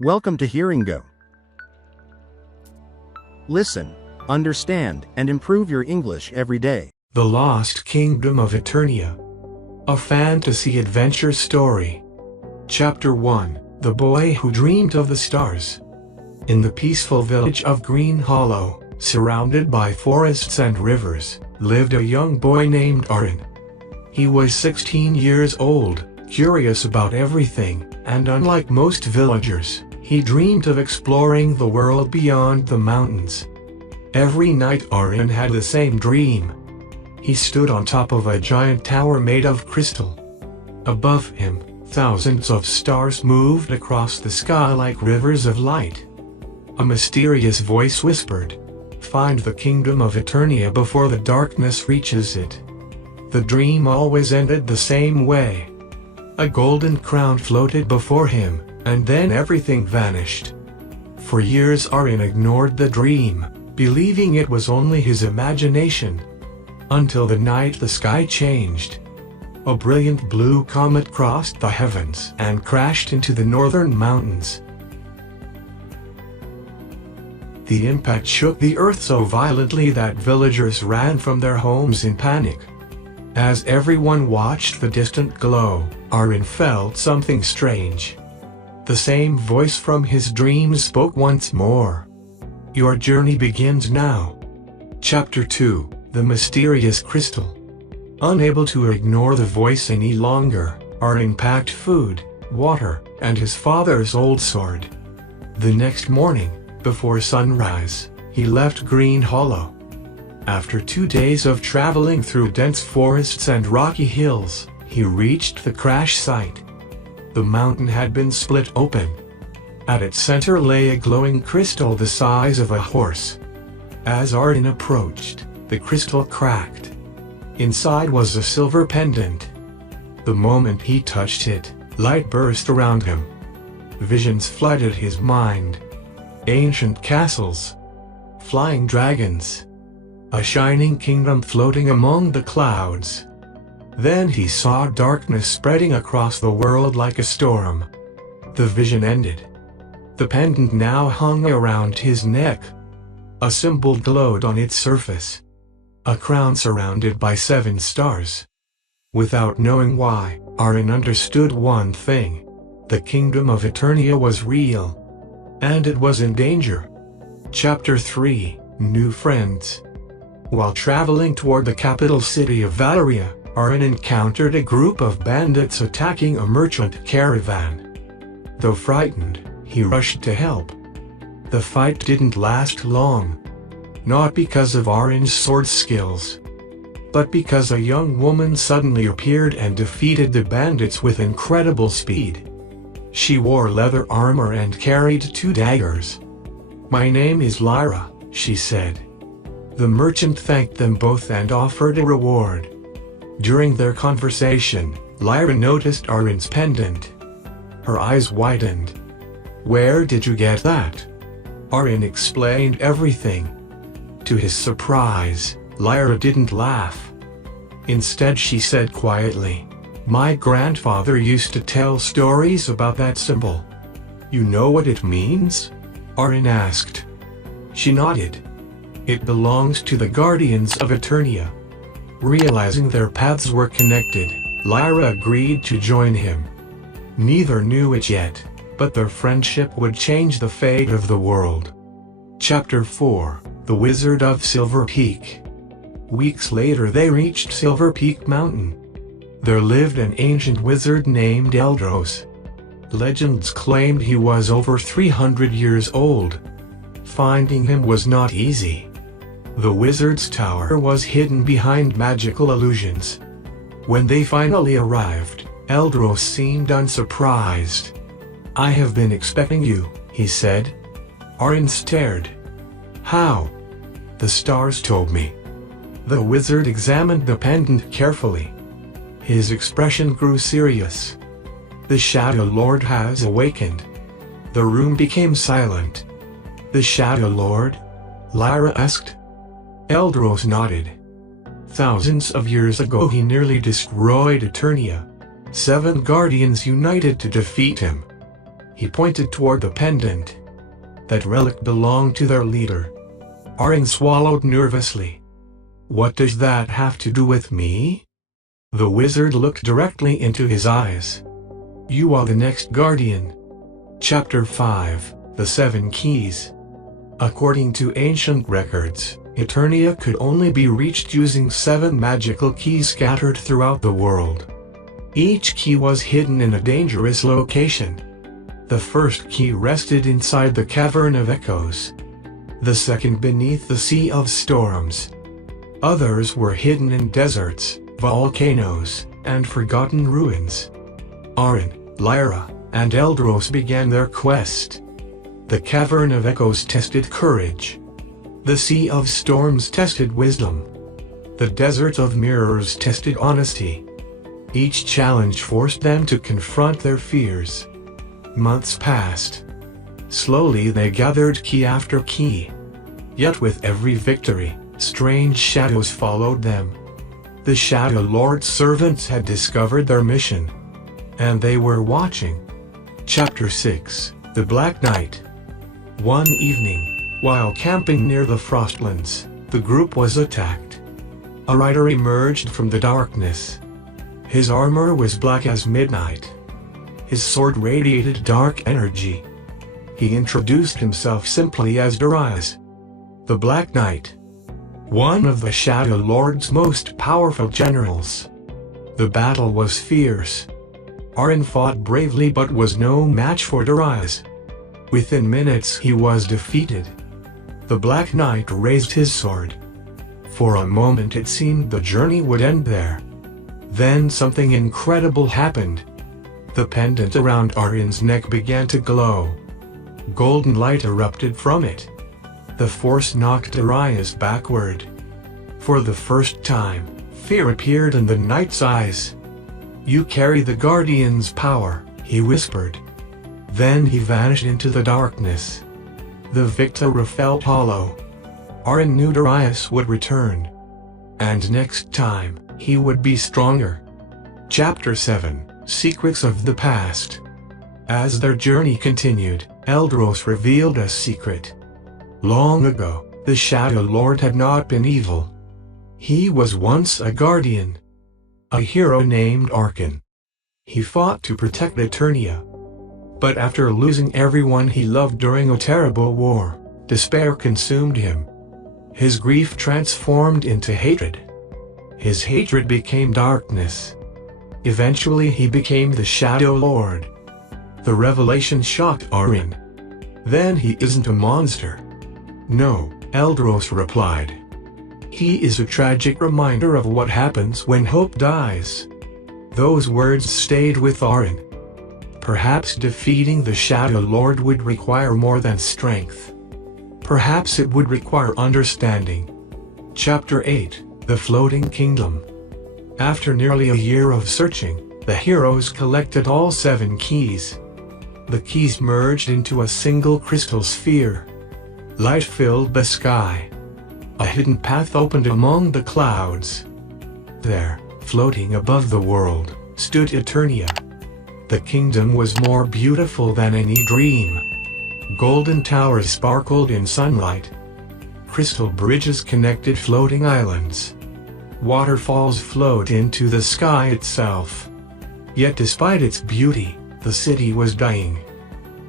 Welcome to Hearingo. Listen, understand, and improve your English every day. The Lost Kingdom of Eternia. A fantasy adventure story. Chapter 1. The Boy Who Dreamed of the Stars. In the peaceful village of Green Hollow, surrounded by forests and rivers, lived a young boy named Arin. He was 16 years old, curious about everything, and unlike most villagers, he dreamed of exploring the world beyond the mountains. Every night Arin had the same dream. He stood on top of a giant tower made of crystal. Above him, thousands of stars moved across the sky like rivers of light. A mysterious voice whispered, "Find the kingdom of Eternia before the darkness reaches it." The dream always ended the same way. A golden crown floated before him, and then everything vanished. For years Arin ignored the dream, believing it was only his imagination. Until the night the sky changed. A brilliant blue comet crossed the heavens and crashed into the northern mountains. The impact shook the earth so violently that villagers ran from their homes in panic. As everyone watched the distant glow, Arin felt something strange. The same voice from his dreams spoke once more. "Your journey begins now." Chapter 2. The Mysterious Crystal. Unable to ignore the voice any longer, Arin packed food, water, and his father's old sword. The next morning, before sunrise, he left Green Hollow. After 2 days of traveling through dense forests and rocky hills, he reached the crash site. The mountain had been split open. At its center lay a glowing crystal the size of a horse. As Arin approached, the crystal cracked. Inside was a silver pendant. The moment he touched it, light burst around him. Visions flooded his mind. Ancient castles, flying dragons, a shining kingdom floating among the clouds. Then he saw darkness spreading across the world like a storm. The vision ended. The pendant now hung around his neck. A symbol glowed on its surface. A crown surrounded by 7 stars. Without knowing why, Arin understood one thing. The kingdom of Eternia was real. And it was in danger. Chapter 3. New Friends. While traveling toward the capital city of Valeria, Arin encountered a group of bandits attacking a merchant caravan. Though frightened, he rushed to help. The fight didn't last long. Not because of Arin's sword skills, but because a young woman suddenly appeared and defeated the bandits with incredible speed. She wore leather armor and carried 2 daggers. "My name is Lyra," she said. The merchant thanked them both and offered a reward. During their conversation, Lyra noticed Arin's pendant. Her eyes widened. "Where did you get that?" Arin explained everything. To his surprise, Lyra didn't laugh. Instead she said quietly, "My grandfather used to tell stories about that symbol." "You know what it means?" Arin asked. She nodded. "It belongs to the Guardians of Eternia." Realizing their paths were connected, Lyra agreed to join him. Neither knew it yet, but their friendship would change the fate of the world. Chapter 4. The Wizard of Silver Peak. Weeks later they reached Silver Peak Mountain. There lived an ancient wizard named Eldros. Legends claimed he was over 300 years old. Finding him was not easy. The wizard's tower was hidden behind magical illusions. When they finally arrived, Eldros seemed unsurprised. "I have been expecting you," he said. Arin stared. "How?" "The stars told me." The wizard examined the pendant carefully. His expression grew serious. "The Shadow Lord has awakened." The room became silent. "The Shadow Lord?" Lyra asked. Eldros nodded. "Thousands of years ago he nearly destroyed Eternia. 7 guardians united to defeat him. He pointed toward the pendant. That relic belonged to their leader. Arin swallowed nervously. What does that have to do with me? The wizard looked directly into his eyes. You are the next guardian. Chapter 5, The Seven Keys. According to ancient records, Eternia could only be reached using 7 magical keys scattered throughout the world. Each key was hidden in a dangerous location. The first key rested inside the Cavern of Echoes. The second beneath the Sea of Storms. Others were hidden in deserts, volcanoes, and forgotten ruins. Arin, Lyra, and Eldros began their quest. The Cavern of Echoes tested courage. The Sea of Storms tested wisdom. The Desert of Mirrors tested honesty. Each challenge forced them to confront their fears. Months passed. Slowly they gathered key after key. Yet with every victory, strange shadows followed them. The Shadow Lord's servants had discovered their mission. And they were watching. Chapter 6, The Black Night. One evening, while camping near the Frostlands, the group was attacked. A rider emerged from the darkness. His armor was black as midnight. His sword radiated dark energy. He introduced himself simply as Darius, the Black Knight, one of the Shadow Lord's most powerful generals. The battle was fierce. Arin fought bravely but was no match for Darius. Within minutes he was defeated. The Black Knight raised his sword. For a moment it seemed the journey would end there. Then something incredible happened. The pendant around Arin's neck began to glow. Golden light erupted from it. The force knocked Darius backward. For the first time, fear appeared in the knight's eyes. You carry the Guardian's power, he whispered. Then he vanished into the darkness. The victor felt hollow. Arin knew Darius would return. And next time, he would be stronger. Chapter 7, Secrets of the Past. As their journey continued, Eldros revealed a secret. Long ago, the Shadow Lord had not been evil. He was once a guardian. A hero named Arin. He fought to protect Eternia. But after losing everyone he loved during a terrible war, despair consumed him. His grief transformed into hatred. His hatred became darkness. Eventually he became the Shadow Lord. The revelation shocked Arin. Then he isn't a monster. No, Eldros replied. He is a tragic reminder of what happens when hope dies. Those words stayed with Arin. Perhaps defeating the Shadow Lord would require more than strength. Perhaps it would require understanding. Chapter 8, The Floating Kingdom. After nearly a year of searching, the heroes collected all 7 keys. The keys merged into a single crystal sphere. Light filled the sky. A hidden path opened among the clouds. There, floating above the world, stood Eternia. The kingdom was more beautiful than any dream. Golden towers sparkled in sunlight. Crystal bridges connected floating islands. Waterfalls flowed into the sky itself. Yet despite its beauty, the city was dying.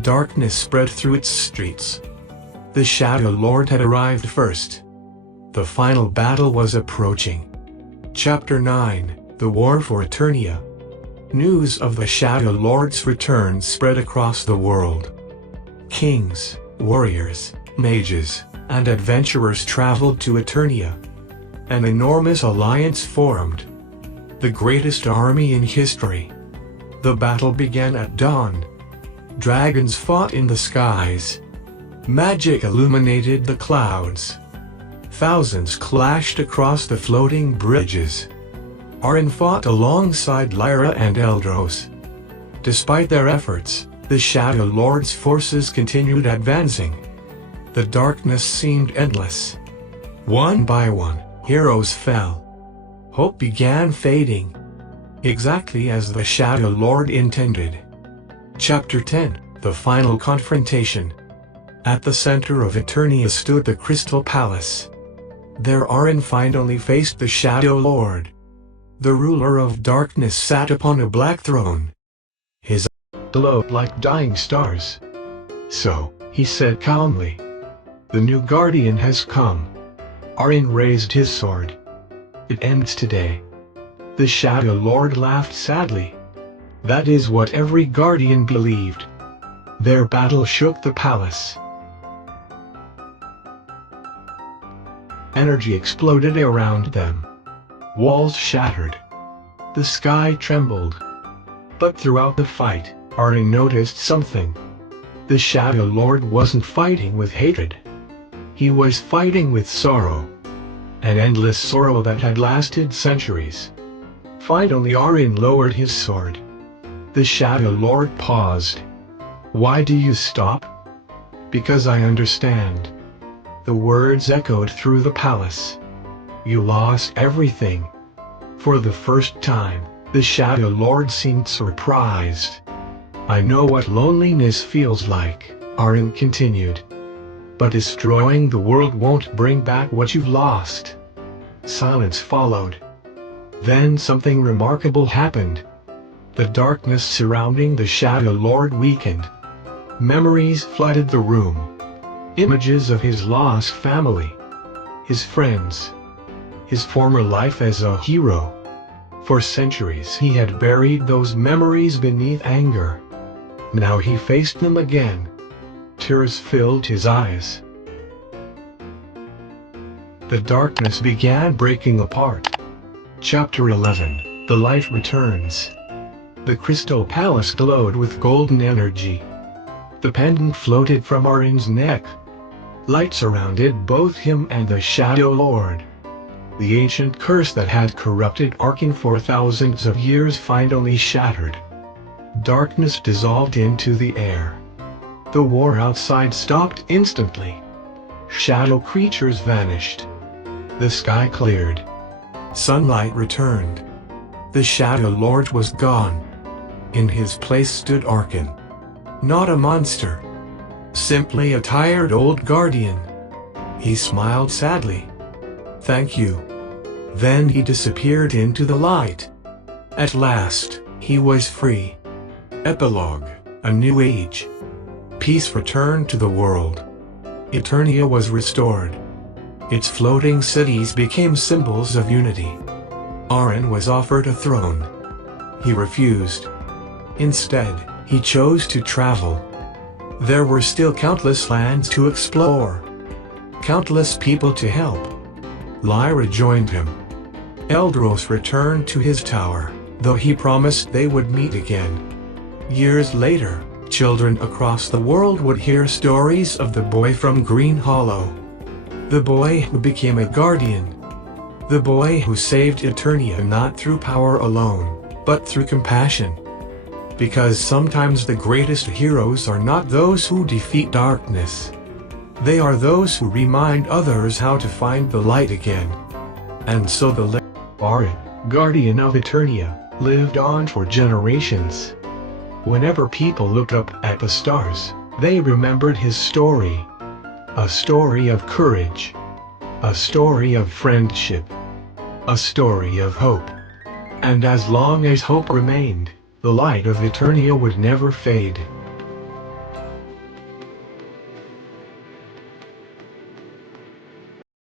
Darkness spread through its streets. The Shadow Lord had arrived first. The final battle was approaching. Chapter 9, The War for Eternia. News of the Shadow Lord's return spread across the world. Kings, warriors, mages, and adventurers traveled to Eternia. An enormous alliance formed. The greatest army in history. The battle began at dawn. Dragons fought in the skies. Magic illuminated the clouds. Thousands clashed across the floating bridges. Arin fought alongside Lyra and Eldros. Despite their efforts, the Shadow Lord's forces continued advancing. The darkness seemed endless. One by one, heroes fell. Hope began fading. Exactly as the Shadow Lord intended. Chapter 10, The final confrontation. At the center of Eternia stood the Crystal Palace. There Arin finally faced the Shadow Lord. The ruler of darkness sat upon a black throne. His eyes glowed like dying stars. "So," he said calmly, "the new guardian has come." Arin raised his sword. "It ends today." The Shadow Lord laughed sadly. That is what every guardian believed. Their battle shook the palace. Energy exploded around them. Walls shattered. The sky trembled. But throughout the fight, Arin noticed something. The Shadow Lord wasn't fighting with hatred. He was fighting with sorrow. An endless sorrow that had lasted centuries. Finally Arin lowered his sword. The Shadow Lord paused. "Why do you stop?" "Because I understand." The words echoed through the palace. "You lost everything." For the first time, the Shadow Lord seemed surprised. "I know what loneliness feels like," Arin continued. "But destroying the world won't bring back what you've lost." Silence followed. Then something remarkable happened. The darkness surrounding the Shadow Lord weakened. Memories flooded the room. Images of his lost family, his friends, his former life as a hero. For centuries he had buried those memories beneath anger. Now he faced them again. Tears filled his eyes. The darkness began breaking apart. Chapter 11. The Light Returns. The Crystal Palace glowed with golden energy. The pendant floated from Arin's neck. Light surrounded both him and the Shadow Lord. The ancient curse that had corrupted Arin for thousands of years finally shattered. Darkness dissolved into the air. The war outside stopped instantly. Shadow creatures vanished. The sky cleared. Sunlight returned. The Shadow Lord was gone. In his place stood Arin. Not a monster. Simply a tired old guardian. He smiled sadly. "Thank you." Then he disappeared into the light. At last, he was free. Epilogue. A new age. Peace returned to the world. Eternia was restored. Its floating cities became symbols of unity. Arin was offered a throne. He refused. Instead, he chose to travel. There were still countless lands to explore. Countless people to help. Lyra joined him. Eldros returned to his tower, though he promised they would meet again. Years later, children across the world would hear stories of the boy from Green Hollow. The boy who became a guardian. The boy who saved Eternia not through power alone, but through compassion. Because sometimes the greatest heroes are not those who defeat darkness. They are those who remind others how to find the light again. And so the legend of Arin, guardian of Eternia, lived on for generations. Whenever people looked up at the stars, they remembered his story. A story of courage. A story of friendship. A story of hope. And as long as hope remained, the light of Eternia would never fade.